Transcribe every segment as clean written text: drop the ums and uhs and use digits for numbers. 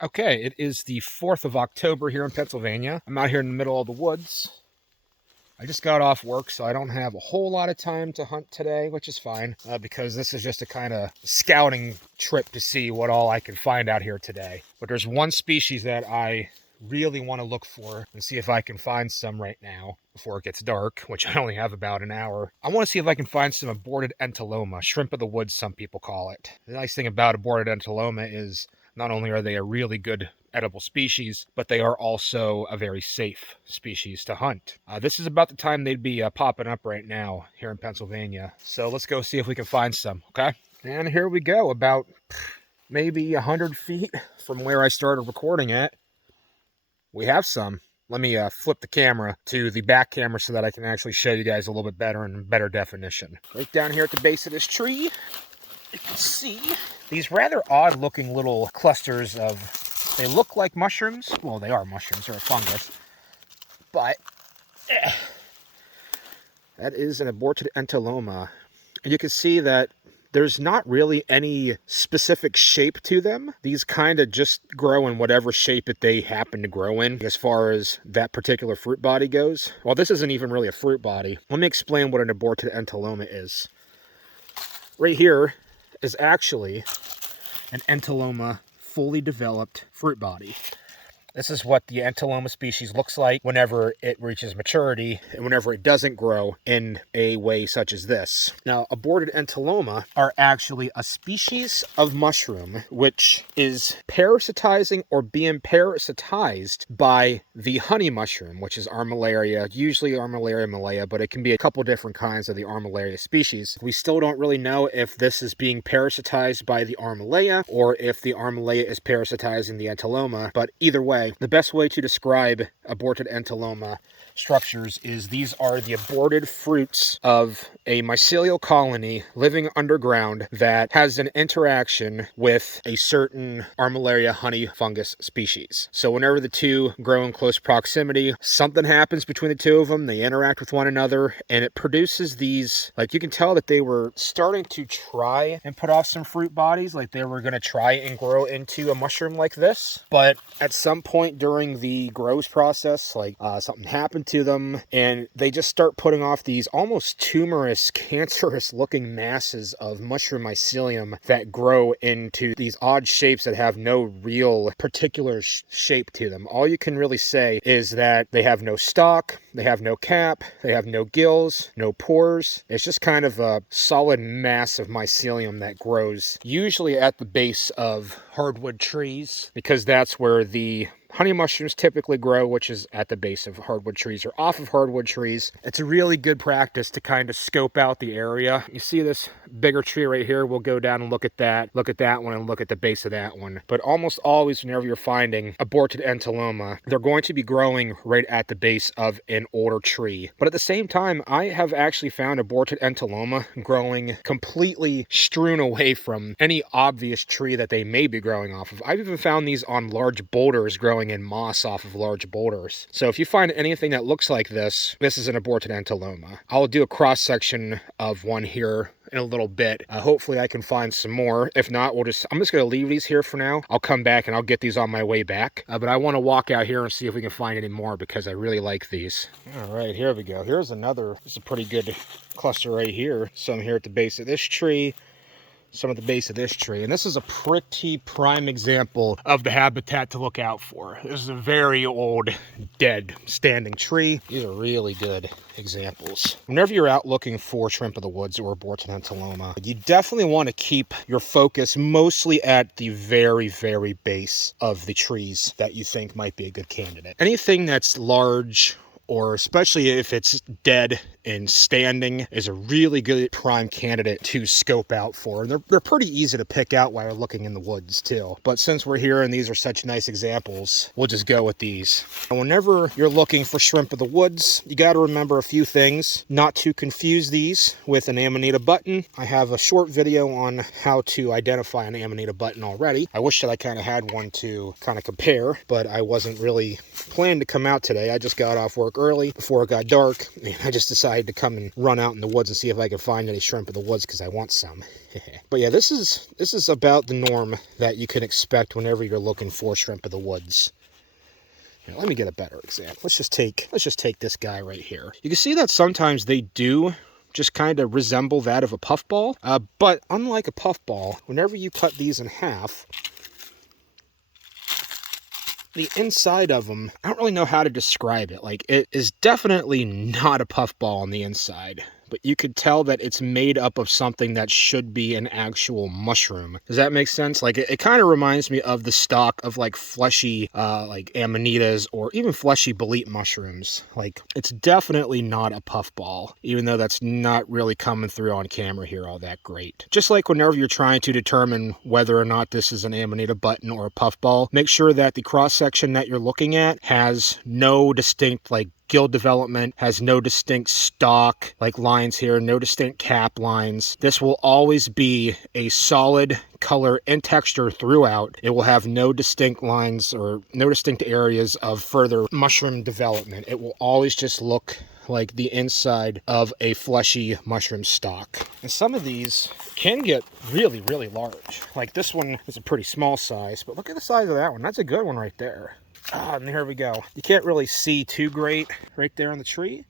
Okay, it is the 4th of October here in Pennsylvania. I'm out here in the middle of the woods. I just got off work, so I don't have a whole lot of time to hunt today, which is fine, because this is just a kind of scouting trip to see what all I can find out here today. But there's one species that I really want to look for and see if I can find some right now before it gets dark, which I only have about an hour. I want to see if I can find some aborted Entoloma, shrimp of the woods, some people call it. The nice thing about aborted Entoloma is not only are they a really good edible species, but they are also a very safe species to hunt. This is about the time they'd be popping up right now here in Pennsylvania. So let's go see if we can find some, okay? And here we go, about maybe 100 feet from where I started recording at. We have some. Let me flip the camera to the back camera so that I can actually show you guys a little bit better and better definition. Right down here at the base of this tree, you can see these rather odd looking little clusters of, they look like mushrooms. Well, they are mushrooms, they're a fungus. But that is an aborted Entoloma. And you can see that there's not really any specific shape to them. These kind of just grow in whatever shape that they happen to grow in as far as that particular fruit body goes. Well, this isn't even really a fruit body. Let me explain what an aborted Entoloma is. Right here is actually an Entoloma fully developed fruit body. This is what the Entoloma species looks like whenever it reaches maturity and whenever it doesn't grow in a way such as this. Now, aborted Entoloma are actually a species of mushroom which is parasitizing or being parasitized by the honey mushroom, which is Armillaria, usually Armillaria malea, but it can be a couple different kinds of the Armillaria species. We still don't really know if this is being parasitized by the Armillaria or if the Armillaria is parasitizing the Entoloma, but either way, the best way to describe aborted Entoloma structures is these are the aborted fruits of a mycelial colony living underground that has an interaction with a certain Armillaria honey fungus species. So whenever the two grow in close proximity, something happens between the two of them, they interact with one another, and it produces these, like you can tell that they were starting to try and put off some fruit bodies, like they were going to try and grow into a mushroom like this, but at some point during the growth process, like something happened to them and they just start putting off these almost tumorous, cancerous looking masses of mushroom mycelium that grow into these odd shapes that have no real particular shape to them. All you can really say is that they have no stalk, they have no cap, they have no gills, no pores. It's just kind of a solid mass of mycelium that grows usually at the base of hardwood trees, because that's where the honey mushrooms typically grow, which is at the base of hardwood trees or off of hardwood trees. It's a really good practice to kind of scope out the area. You see this bigger tree right here, we'll go down and look at that one, and look at the base of that one. But almost always whenever you're finding aborted Entoloma, they're going to be growing right at the base of an older tree. But at the same time, I have actually found aborted Entoloma growing completely strewn away from any obvious tree that they may be growing off of. I've even found these on large boulders growing in moss off of large boulders. So if you find anything that looks like this is an aborted Entoloma. I'll do a cross section of one here in a little bit. Hopefully I can find some more. If not, I'm just going to leave these here for now. I'll come back and I'll get these on my way back. But I want to walk out here and see if we can find any more because I really like these. All right, here we go. Here's another. This is a pretty good cluster right here. Some here at the base of this tree, some at the base of this tree, and this is a pretty prime example of the habitat to look out for. This is a very old, dead, standing tree. These are really good examples. Whenever you're out looking for shrimp of the woods or aborted Entoloma, you definitely want to keep your focus mostly at the very, very base of the trees that you think might be a good candidate. Anything that's large, or especially if it's dead and standing, is a really good prime candidate to scope out for. And they're pretty easy to pick out while you're looking in the woods too. But since we're here and these are such nice examples, we'll just go with these. And whenever you're looking for shrimp of the woods, you got to remember a few things. Not to confuse these with an Amanita button. I have a short video on how to identify an Amanita button already. I wish that I kind of had one to kind of compare, but I wasn't really planning to come out today. I just got off work work early before it got dark, and I just decided to come and run out in the woods and see if I could find any shrimp in the woods because I want some. But yeah, this is about the norm that you can expect whenever you're looking for shrimp in the woods. Here, let me get a better example. Let's just take this guy right here. You can see that sometimes they do just kind of resemble that of a puffball, but unlike a puffball, whenever you cut these in half, the inside of them, I don't really know how to describe it. Like, it is definitely not a puffball on the inside, but you could tell that it's made up of something that should be an actual mushroom. Does that make sense? Like, it kind of reminds me of the stalk of like fleshy, like amanitas or even fleshy bolete mushrooms. Like, it's definitely not a puffball, even though that's not really coming through on camera here all that great. Just like whenever you're trying to determine whether or not this is an amanita button or a puffball, make sure that the cross section that you're looking at has no distinct like gill development, has no distinct stalk like lines here, no distinct cap lines. This will always be a solid color and texture throughout. It will have no distinct lines or no distinct areas of further mushroom development. It will always just look like the inside of a fleshy mushroom stalk. And some of these can get really, really large. Like this one is a pretty small size, but look at the size of that one. That's a good one right there. Ah, and here we go. You can't really see too great right there on the tree.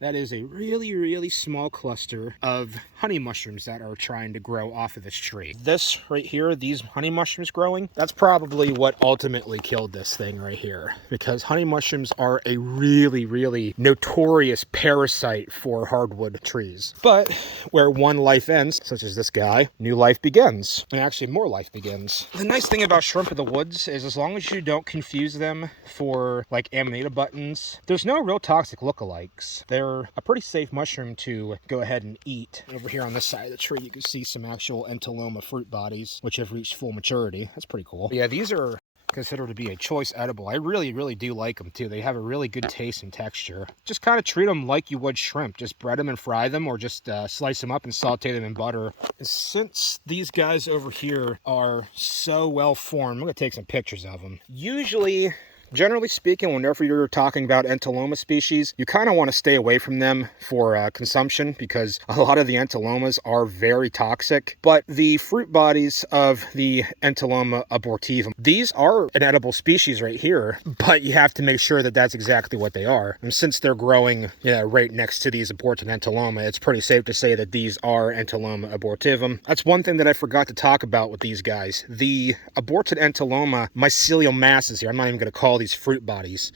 That is a really, really small cluster of honey mushrooms that are trying to grow off of this tree. This right here, these honey mushrooms growing, that's probably what ultimately killed this thing right here. Because honey mushrooms are a really, really notorious parasite for hardwood trees. But where one life ends, such as this guy, new life begins. And actually more life begins. The nice thing about shrimp in the woods is as long as you don't confuse them for like amanita buttons, there's no real toxic lookalikes. They're a pretty safe mushroom to go ahead and eat. Over here on this side of the tree, you can see some actual Entoloma fruit bodies, which have reached full maturity. That's pretty cool. But yeah, these are considered to be a choice edible. I really, really do like them too. They have a really good taste and texture. Just kind of treat them like you would shrimp. Just bread them and fry them, or just slice them up and saute them in butter. And since these guys over here are so well formed, I'm going to take some pictures of them. Usually, generally speaking, whenever you're talking about Entoloma species, you kind of want to stay away from them for consumption because a lot of the Entolomas are very toxic. But the fruit bodies of the Entoloma abortivum, these are an edible species right here, but you have to make sure that that's exactly what they are. And since they're growing right next to these aborted Entoloma, it's pretty safe to say that these are Entoloma abortivum. That's one thing that I forgot to talk about with these guys. The aborted Entoloma mycelial masses here, I'm not even going to call these fruit bodies.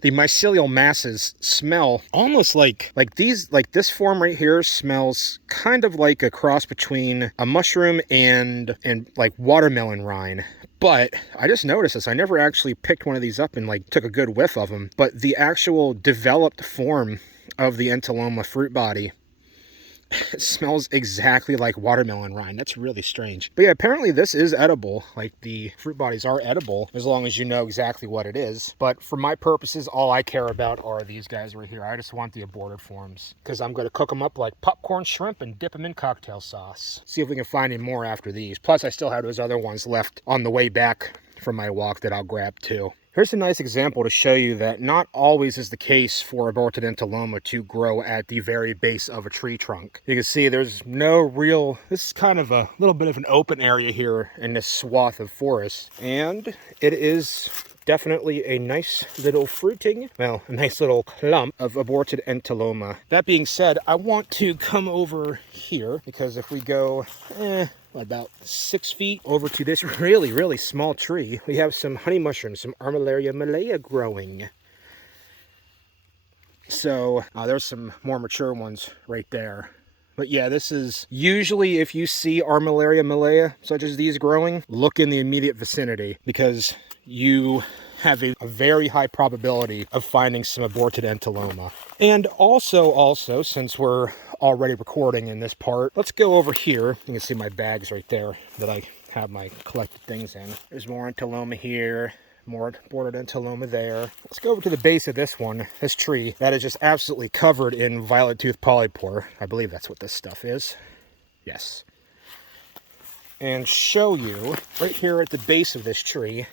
The mycelial masses smell almost like this form right here smells kind of like a cross between a mushroom and like watermelon rind. But I just noticed this. I never actually picked one of these up and like took a good whiff of them. But the actual developed form of the Entoloma fruit body, it smells exactly like watermelon rind. That's really strange. But yeah, apparently this is edible. Like the fruit bodies are edible as long as you know exactly what it is. But for my purposes, all I care about are these guys right here. I just want the aborted forms because I'm going to cook them up like popcorn shrimp and dip them in cocktail sauce. See if we can find any more after these. Plus, I still have those other ones left on the way back from my walk that I'll grab too. Here's a nice example to show you that not always is the case for aborted Entoloma to grow at the very base of a tree trunk. You can see there's no real, this is kind of a little bit of an open area here in this swath of forest. And it is definitely a nice little fruiting, well, a nice little clump of aborted Entoloma. That being said, I want to come over here because if we go, about 6 feet over to this really, really small tree, we have some honey mushrooms, some Armillaria malaya growing. So there's some more mature ones right there. But yeah, this is usually if you see Armillaria malaya, such as these growing, look in the immediate vicinity because you have a very high probability of finding some aborted Entoloma. And also, since we're already recording in this part, let's go over here. You can see my bags right there that I have my collected things in. There's more Entoloma here, more aborted Entoloma there. Let's go over to the base of this one, this tree, that is just absolutely covered in violet tooth polypore. I believe that's what this stuff is. Yes. And show you, right here at the base of this tree,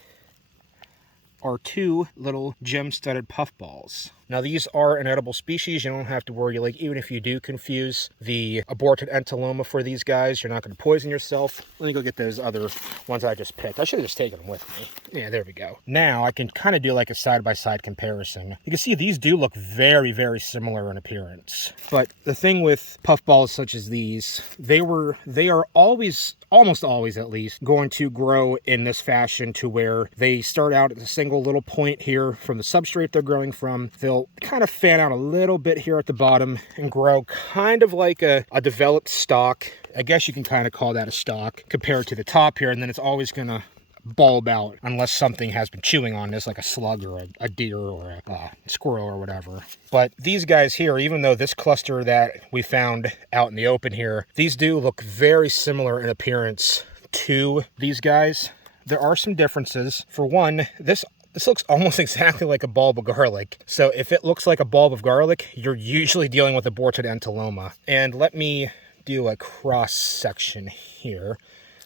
are two little gem-studded puffballs. Now these are an edible species. You don't have to worry, like even if you do confuse the aborted Entoloma for these guys, you're not going to poison yourself. Let me go get those other ones I just picked. I should have just taken them with me. Yeah, there we go. Now I can kind of do like a side-by-side comparison. You can see these do look very, very similar in appearance. But the thing with puffballs such as these, they are always, almost always at least, going to grow in this fashion to where they start out at a single little point here from the substrate they're growing from. They'll kind of fan out a little bit here at the bottom and grow kind of like a developed stalk. I guess you can kind of call that a stalk compared to the top here, and then it's always going to bulb out unless something has been chewing on this, like a slug or a deer or a squirrel or whatever. But these guys here, even though this cluster that we found out in the open here, these do look very similar in appearance to these guys. There are some differences. For one, this looks almost exactly like a bulb of garlic. So if it looks like a bulb of garlic, you're usually dealing with aborted Entoloma. And let me do a cross section here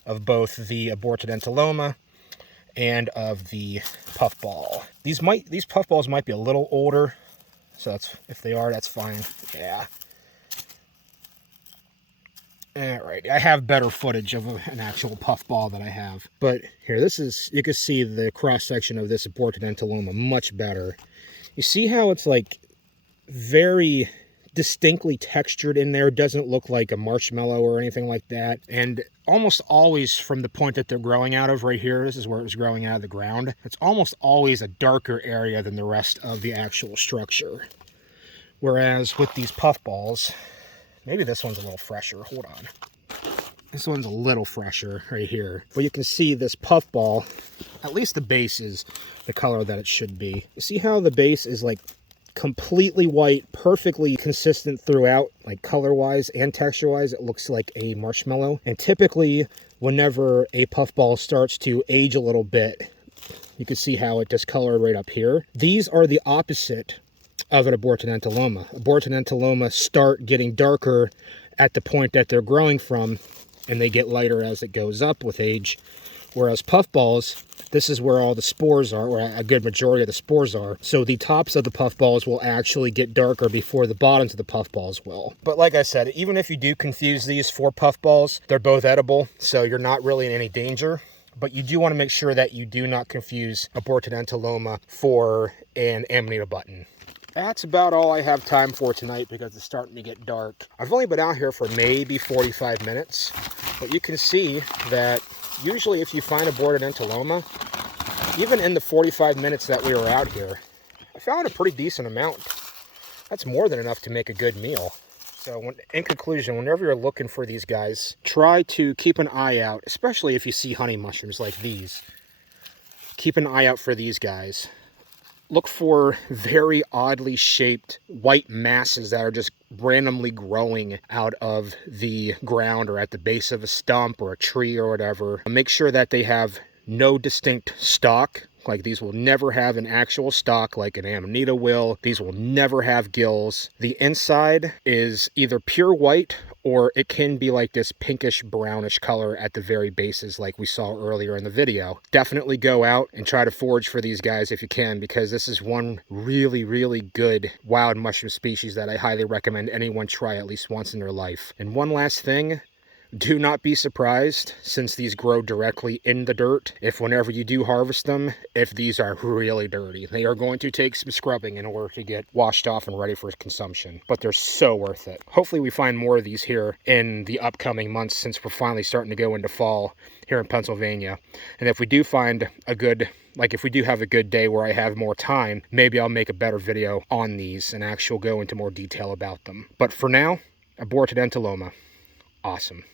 of both the aborted Entoloma and of the puffball. These puffballs might be a little older, so that's, if they are, that's fine. Yeah. Alright, I have better footage of an actual puffball than I have. But here, this is, you can see the cross section of this aborted Entoloma much better. You see how it's like very distinctly textured in there, doesn't look like a marshmallow or anything like that. And almost always from the point that they're growing out of right here, this is where it was growing out of the ground, it's almost always a darker area than the rest of the actual structure. Whereas with these puffballs, maybe this one's a little fresher, hold on. This one's a little fresher right here. But you can see this puffball, at least the base is the color that it should be. You see how the base is like completely white, perfectly consistent throughout, like color-wise and texture-wise. It looks like a marshmallow. And typically, whenever a puffball starts to age a little bit, you can see how it discolored right up here. These are the opposite of an aborted Entoloma. Aborted Entoloma start getting darker at the point that they're growing from, and they get lighter as it goes up with age. Whereas puffballs, this is where all the spores are, or a good majority of the spores are. So the tops of the puffballs will actually get darker before the bottoms of the puffballs will. But like I said, even if you do confuse these for puffballs, they're both edible, so you're not really in any danger. But you do want to make sure that you do not confuse aborted Entoloma for an Amanita button. That's about all I have time for tonight because it's starting to get dark. I've only been out here for maybe 45 minutes, but you can see that usually if you find aborted Entoloma, even in the 45 minutes that we were out here, I found a pretty decent amount. That's more than enough to make a good meal. So in conclusion, whenever you're looking for these guys, try to keep an eye out, especially if you see honey mushrooms like these. Keep an eye out for these guys. Look for very oddly shaped white masses that are just randomly growing out of the ground or at the base of a stump or a tree or whatever. Make sure that they have no distinct stalk. Like these will never have an actual stalk like an Amanita will. These will never have gills. The inside is either pure white or it can be like this pinkish brownish color at the very bases like we saw earlier in the video. Definitely go out and try to forage for these guys if you can, because this is one really, really good wild mushroom species that I highly recommend anyone try at least once in their life. And one last thing, do not be surprised, since these grow directly in the dirt, if whenever you do harvest them, if these are really dirty. They are going to take some scrubbing in order to get washed off and ready for consumption, but they're so worth it. Hopefully we find more of these here in the upcoming months, since we're finally starting to go into fall here in Pennsylvania. And if we do find a good, like if we do have a good day where I have more time, maybe I'll make a better video on these and actually go into more detail about them. But for now, aborted Entoloma. Awesome.